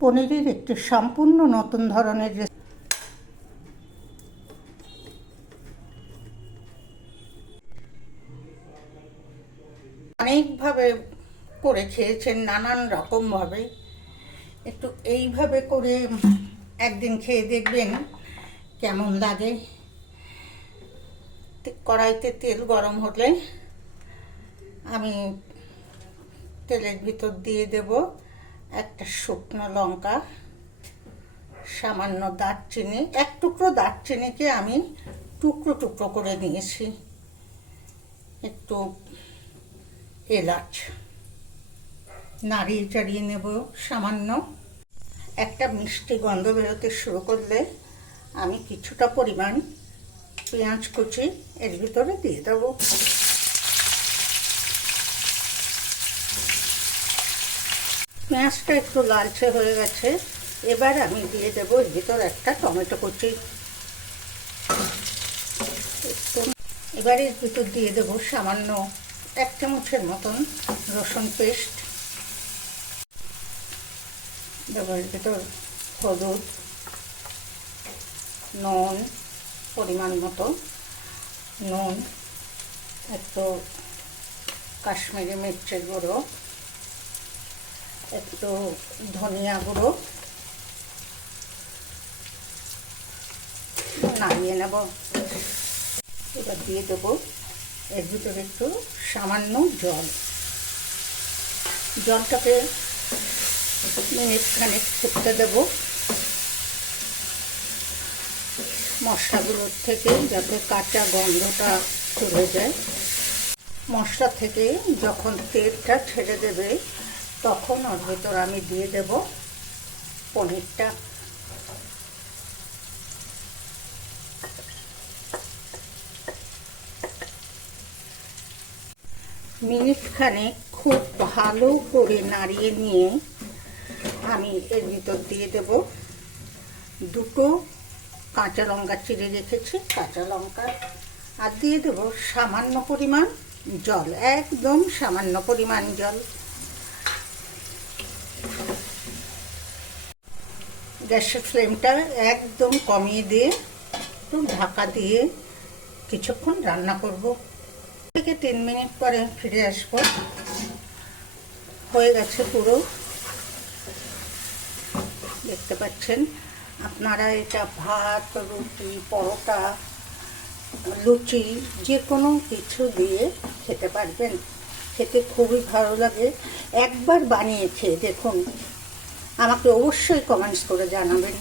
পনিরের একটি সম্পূর্ণ নতুন ধরনের অনেকভাবে করে খেয়েছেন, নানান রকমভাবে। একটু এইভাবে করে একদিন খেয়ে দেখবেন কেমন লাগে। কড়াইতে তেল গরম হলে আমি তেলের ভিতর দিয়ে দেব। একটা শুকনো লঙ্কা, সামান্য দারচিনি, এক টুকরো দারচিনিকে আমি টুকরো টুকরো করে নিয়েছি। একটু এলাচ, নাড়িয়ে চাড়িয়ে নেব সামান্য। একটা মিষ্টি গন্ধ বেরোতে শুরু করলে আমি কিছুটা পরিমাণ পেঁয়াজ কুচি এর ভিতরে দিয়ে দেবো। পেঁয়াজটা একটু লালচে হয়ে গেছে, এবার আমি দিয়ে দেবো এর ভিতর একটা টমেটো কুচি। এবার এর ভিতর দিয়ে দেবো সামান্য এক চামচের মতন রসুন পেস্ট। দেবো এর ভিতর হলুদ, নুন, পরিমাণ মতো নুন, একটু কাশ্মীরি মির্চের গুঁড়ো। একটু ধনিয়া গুঁড়ো। নাড়িয়ে নেব। এবার দিয়ে দেবো এর ভিতরে একটু সামান্য জল। জলটাকে মিনিট খানিক ফুটতে দেব। মশলাগুলোর থেকে যাতে কাঁচা গন্ধটা চলে যায়। মশলা থেকে যখন তেলটা ছেড়ে দেবে তখন ওর ভেতর আমি দিয়ে দেব পনিরটা। মিনিট খানেক খুব ভালো করে নাড়িয়ে নিয়ে আমি এর ভিতর দিয়ে দেব। দুটো কাঁচা লঙ্কা চিড়ে রেখেছি, কাঁচা লঙ্কা, আর দিয়ে দেব সামান্য পরিমাণ জল, একদম সামান্য পরিমাণ জল। গ্যাসের ফ্লেমটা একদম কমিয়ে দিয়ে একটু ঢাকা দিয়ে কিছুক্ষণ রান্না করব। থেকে তিন মিনিট পরে ফিরে আসব। হয়ে গেছে পুরো। দেখতে পাচ্ছেন, আপনারা এটা ভাত, রুটি, পরোটা, লুচি যে কোনো কিছু দিয়ে খেতে পারবেন। খেতে খুবই ভালো লাগে। একবার বানিয়ে খেয়ে দেখুন। আমাকে অবশ্যই কমেন্টস করে জানাবেন।